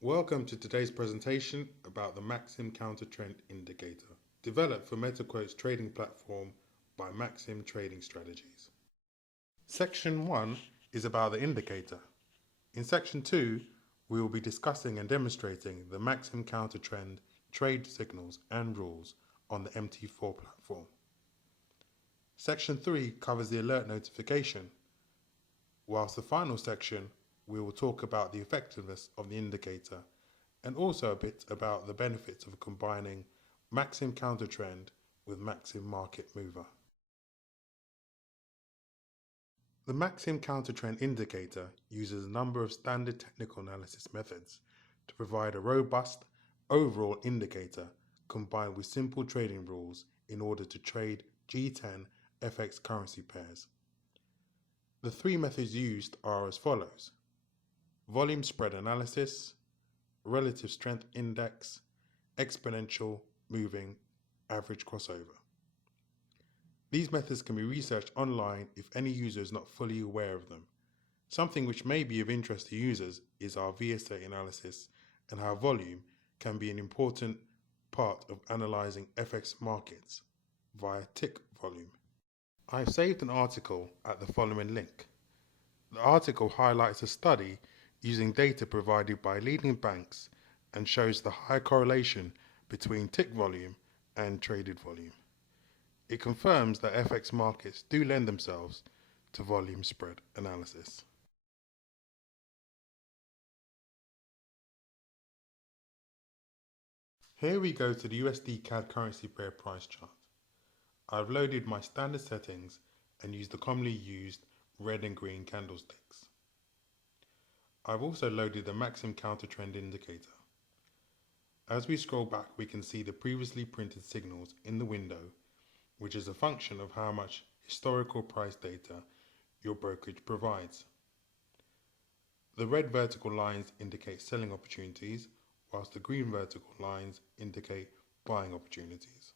Welcome to today's presentation about the Maxim Counter Trend Indicator, developed for MetaQuote's trading platform by Maxim Trading Strategies. Section 1 is about the indicator. In Section 2, we will be discussing and demonstrating the Maxim Counter Trend trade signals and rules on the MT4 platform. Section 3 covers the alert notification, whilst the final section we will talk about the effectiveness of the indicator and also a bit about the benefits of combining Maxim Counter Trend with Maxim Market Mover. The Maxim Counter Trend indicator uses a number of standard technical analysis methods to provide a robust overall indicator combined with simple trading rules in order to trade G10 FX currency pairs. The three methods used are as follows: volume spread analysis, relative strength index, exponential moving average crossover. These methods can be researched online if any user is not fully aware of them. Something which may be of interest to users is our Vsa Analysis and how volume can be an important part of analyzing FX markets via tick volume. I've saved an article at the following link. The article highlights a study using data provided by leading banks and shows the high correlation between tick volume and traded volume. It confirms that FX markets do lend themselves to volume spread analysis. Here we go to the USD CAD currency pair price chart. I've loaded my standard settings and used the commonly used red and green candlesticks. I've also loaded the Maxim Counter Trend indicator. As we scroll back, we can see the previously printed signals in the window, which is a function of how much historical price data your brokerage provides. The red vertical lines indicate selling opportunities, whilst the green vertical lines indicate buying opportunities.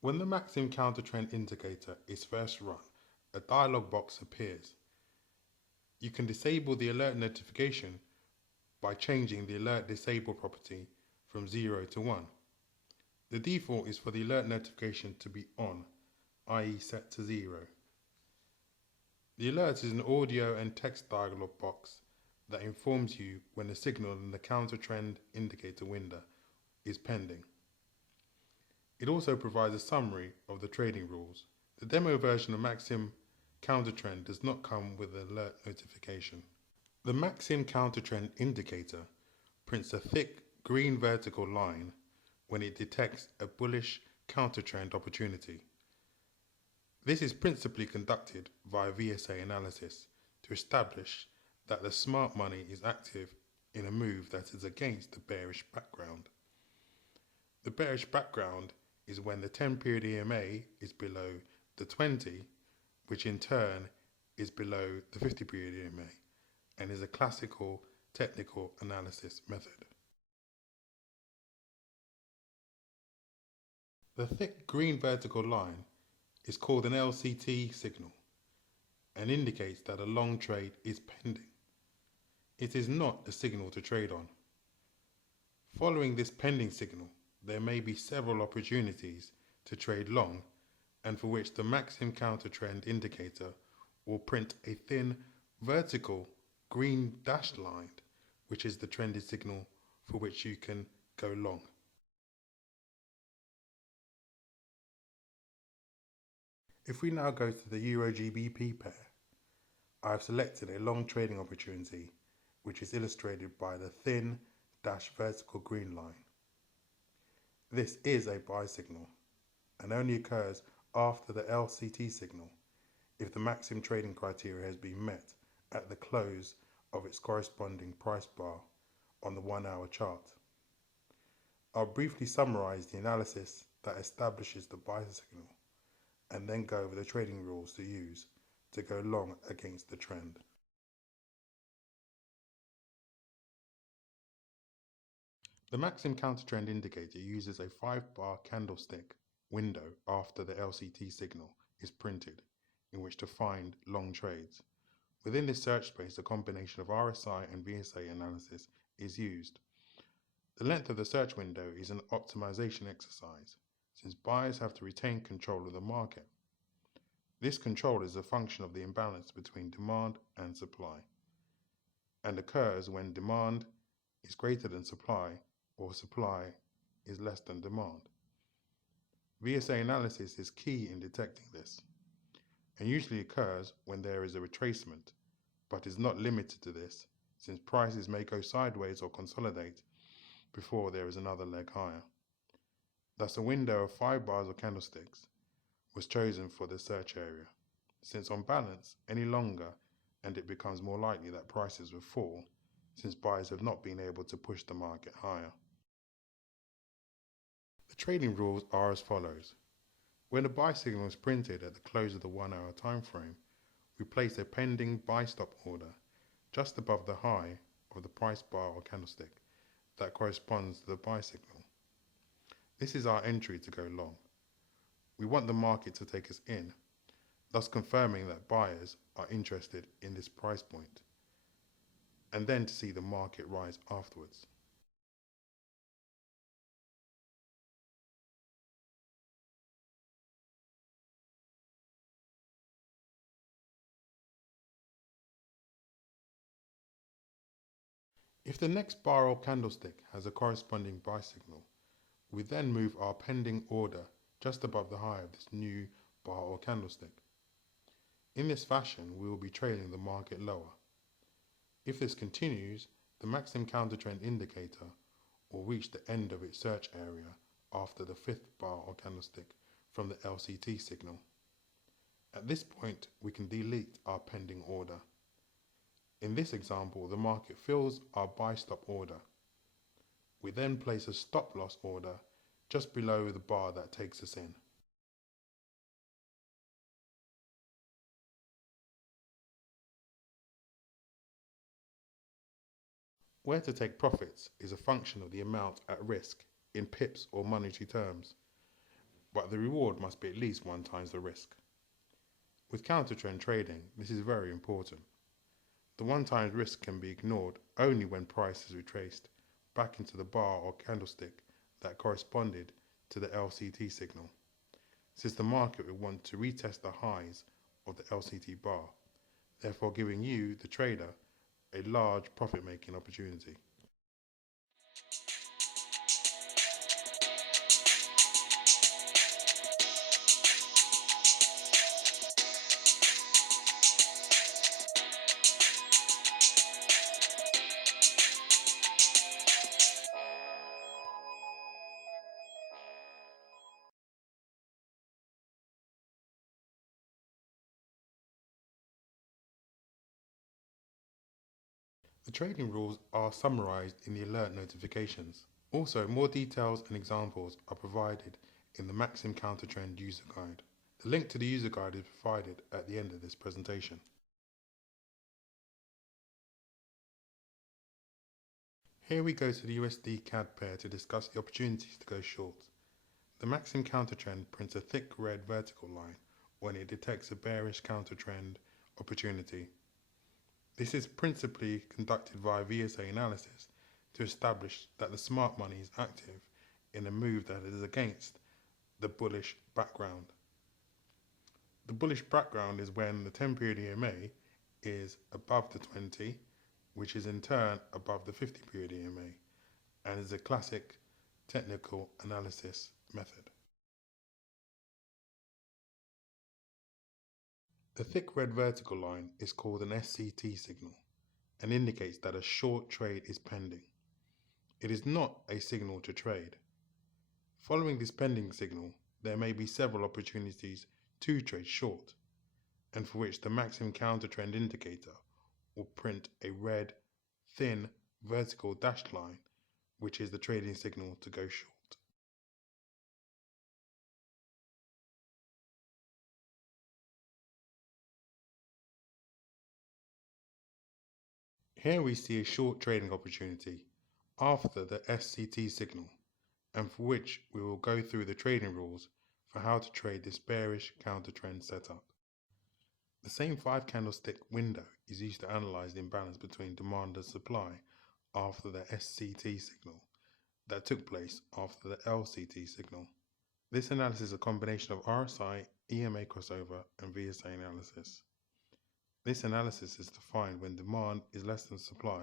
When the Maxim Counter Trend indicator is first run, a dialog box appears. You can disable the alert notification by changing the alert disable property from 0 to 1. The default is for the alert notification to be on, i.e. set to 0. The alert is an audio and text dialog box that informs you when a signal in the counter trend indicator window is pending. It also provides a summary of the trading rules. The demo version of Maxim Counter Trend does not come with an alert notification. The Maxim Counter Trend indicator prints a thick green vertical line when it detects a bullish counter trend opportunity. This is principally conducted via Vsa Analysis to establish that the smart money is active in a move that is against the bearish background. The bearish background is when the 10-period EMA is below the 20, which in turn is below the 50-period EMA, and is a classical technical analysis method. The thick green vertical line is called an Sct signal and indicates that a long trade is pending. It is not a signal to trade on. Following this pending signal, there may be several opportunities to trade long, and for which the Maxim Counter Trend indicator will print a thin vertical green dashed line, which is the trended signal for which you can go long. If we now go to the Euro GBP pair, I have selected a long trading opportunity, which is illustrated by the thin dashed vertical green line. This is a buy signal and only occurs after the Sct signal if the Maxim trading criteria has been met at the close of its corresponding price bar on the 1-hour chart. I'll briefly summarize the analysis that establishes the buy signal and then go over the trading rules to use to go long against the trend. The Maxim Counter Trend indicator uses a 5-bar candlestick window after the Sct signal is printed in which to find long trades, Within this search space, a combination of RSI and Vsa analysis is used. The length of the search window is an optimization exercise, since buyers have to retain control of the market. This control is a function of the imbalance between demand and supply, and occurs when demand is greater than supply or supply is less than demand. Vsa analysis is key in detecting this, and usually occurs when there is a retracement, but is not limited to this, since prices may go sideways or consolidate before there is another leg higher. Thus, a window of 5 bars or candlesticks was chosen for the search area, since on balance, any longer and it becomes more likely that prices will fall, since buyers have not been able to push the market higher. The trading rules are as follows. When a buy signal is printed at the close of the 1 hour time frame, we place a pending buy stop order just above the high of the price bar or candlestick that corresponds to the buy signal. This is our entry to go long. We want the market to take us in, thus confirming that buyers are interested in this price point, and then to see the market rise afterwards. If the next bar or candlestick has a corresponding buy signal, we then move our pending order just above the high of this new bar or candlestick. In this fashion, we will be trailing the market lower. If this continues, the Maxim Counter Trend indicator will reach the end of its search area after the 5th bar or candlestick from the Sct signal. At this point, we can delete our pending order. In this example, the market fills our buy stop order. We then place a stop loss order just below the bar that takes us in. Where to take profits is a function of the amount at risk in pips or monetary terms, but the reward must be at least 1 times the risk. With counter trend trading, this is very important. The 1 times risk can be ignored only when price is retraced back into the bar or candlestick that corresponded to the Sct signal, since the market will want to retest the highs of the Sct bar, therefore giving you, the trader, a large profit-making opportunity. The trading rules are summarized in the alert notifications. Also, more details and examples are provided in the Maxim Counter Trend user guide. The link to the user guide is provided at the end of this presentation. Here we go to the USD CAD pair to discuss the opportunities to go short. The Maxim Counter Trend prints a thick red vertical line when it detects a bearish counter trend opportunity. This is principally conducted via Vsa Analysis to establish that the smart money is active in a move that is against the bullish background. The bullish background is when the 10-period EMA is above the 20, which is in turn above the 50-period EMA, and is a classic technical analysis method. The thick red vertical line is called an Sct signal and indicates that a short trade is pending. It is not a signal to trade. Following this pending signal, there may be several opportunities to trade short, and for which the Maxim Counter Trend indicator will print a red, thin, vertical dashed line, which is the trading signal to go short. Here we see a short trading opportunity after the Sct signal, and for which we will go through the trading rules for how to trade this bearish counter trend setup. The same 5 candlestick window is used to analyze the imbalance between demand and supply after the Sct signal that took place after the Lct signal. This analysis is a combination of RSI, EMA crossover, and Vsa analysis. This analysis is defined when demand is less than supply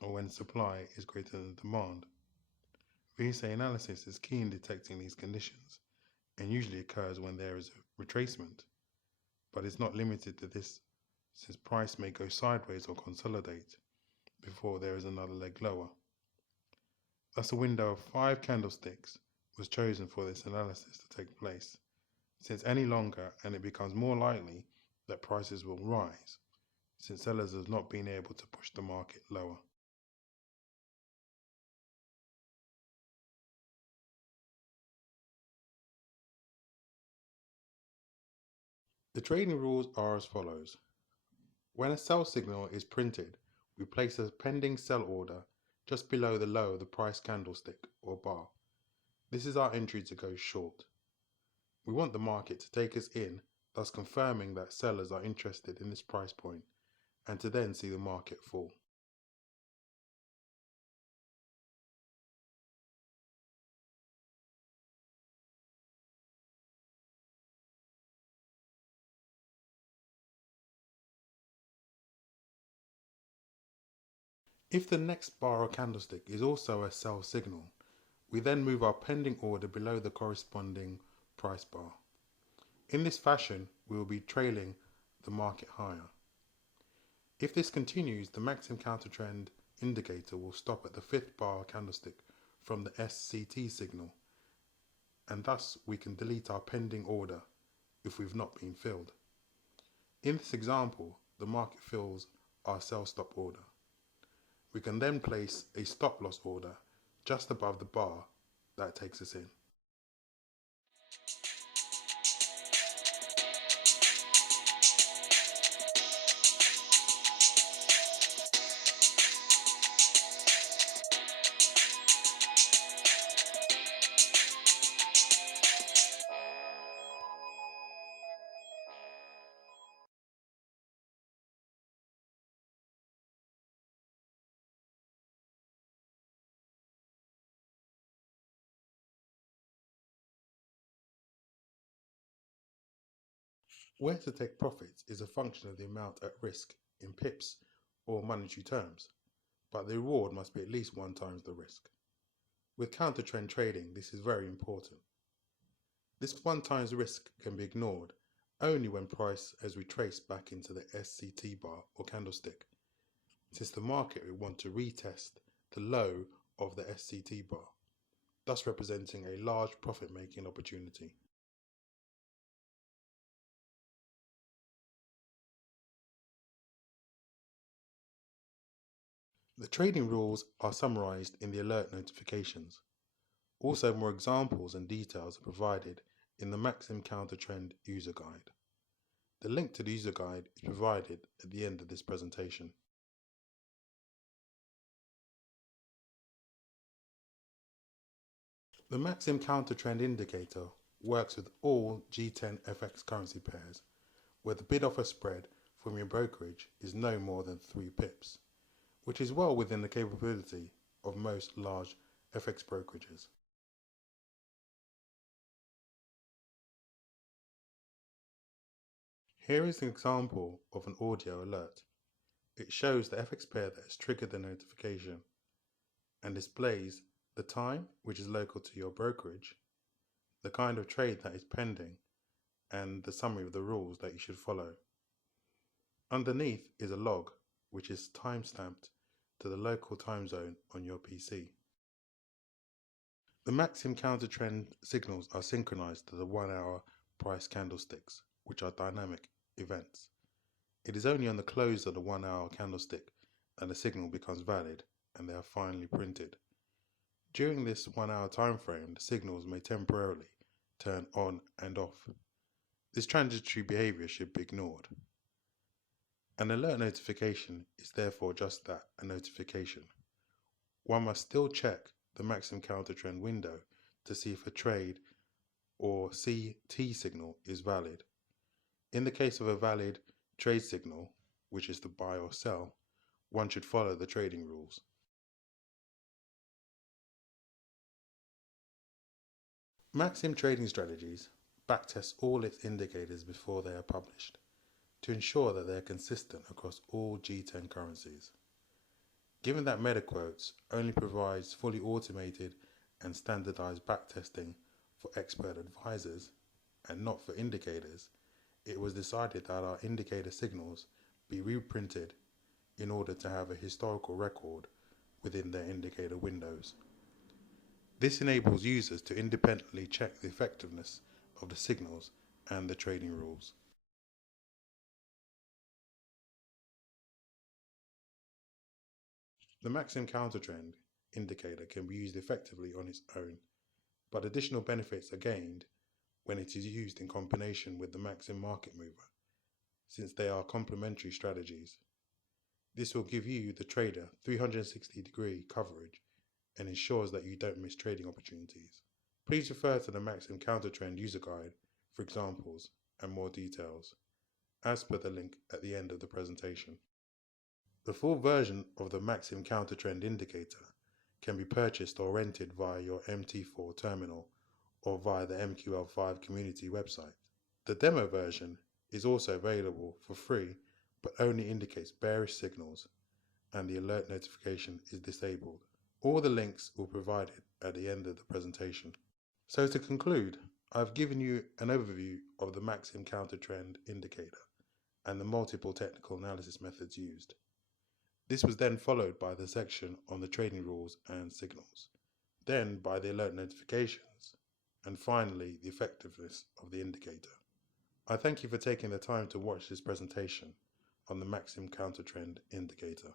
or when supply is greater than demand. Vsa analysis is key in detecting these conditions and usually occurs when there is a retracement, but is not limited to this since price may go sideways or consolidate before there is another leg lower. Thus a window of 5 candlesticks was chosen for this analysis to take place, since any longer and it becomes more likely that prices will rise, since sellers have not been able to push the market lower. The trading rules are as follows. When a sell signal is printed, we place a pending sell order just below the low of the price candlestick or bar. This is our entry to go short. We want the market to take us in, thus confirming that sellers are interested in this price point, and to then see the market fall. If the next bar or candlestick is also a sell signal, we then move our pending order below the corresponding price bar. In this fashion, we will be trailing the market higher. If this continues, the Maxim Counter Trend indicator will stop at the 5th bar candlestick from the Sct signal, and thus we can delete our pending order if we've not been filled. In this example, the market fills our sell stop order. We can then place a stop loss order just above the bar that takes us in. Where to take profits is a function of the amount at risk in pips or monetary terms, but the reward must be at least 1 times the risk. With counter trend trading, this is very important. This 1 times risk can be ignored only when price has retraced back into the Sct bar or candlestick, since the market will want to retest the low of the Sct bar, thus representing a large profit-making opportunity. The trading rules are summarized in the alert notifications. Also, more examples and details are provided in the Maxim Counter Trend user guide. The link to the user guide is provided at the end of this presentation. The Maxim Counter Trend indicator works with all G10 FX currency pairs where the bid-offer spread from your brokerage is no more than 3 pips, which is well within the capability of most large FX brokerages. Here is an example of an audio alert. It shows the FX pair that has triggered the notification and displays the time, which is local to your brokerage, the kind of trade that is pending, and the summary of the rules that you should follow. Underneath is a log, which is time-stamped to the local time zone on your PC. The Maxim Counter Trend signals are synchronized to the 1-hour price candlesticks, which are dynamic events. It is only on the close of the 1-hour candlestick that the signal becomes valid and they are finally printed. During this 1-hour time frame, the signals may temporarily turn on and off. This transitory behavior should be ignored. An alert notification is therefore just that, a notification. One must still check the Maxim Counter Trend window to see if a trade or Sct signal is valid. In the case of a valid trade signal, which is to buy or sell, one should follow the trading rules. Maxim Trading Strategies backtests all its indicators before they are published to ensure that they are consistent across all G10 currencies. Given that MetaQuotes only provides fully automated and standardized backtesting for expert advisors and not for indicators, it was decided that our indicator signals be reprinted in order to have a historical record within their indicator windows. This enables users to independently check the effectiveness of the signals and the trading rules. The Maxim Counter Trend indicator can be used effectively on its own, but additional benefits are gained when it is used in combination with the Maxim Market Mover, since they are complementary strategies. This will give you, the trader, 360-degree coverage and ensures that you don't miss trading opportunities. Please refer to the Maxim Counter Trend user guide for examples and more details, as per the link at the end of the presentation. The full version of the Maxim Counter Trend indicator can be purchased or rented via your MT4 terminal or via the MQL5 community website. The demo version is also available for free, but only indicates bearish signals and the alert notification is disabled. All the links will be provided at the end of the presentation. So to conclude, I've given you an overview of the Maxim Counter Trend indicator and the multiple technical analysis methods used. This was then followed by the section on the trading rules and signals, then by the alert notifications, and finally the effectiveness of the indicator. I thank you for taking the time to watch this presentation on the Maxim Counter Trend indicator.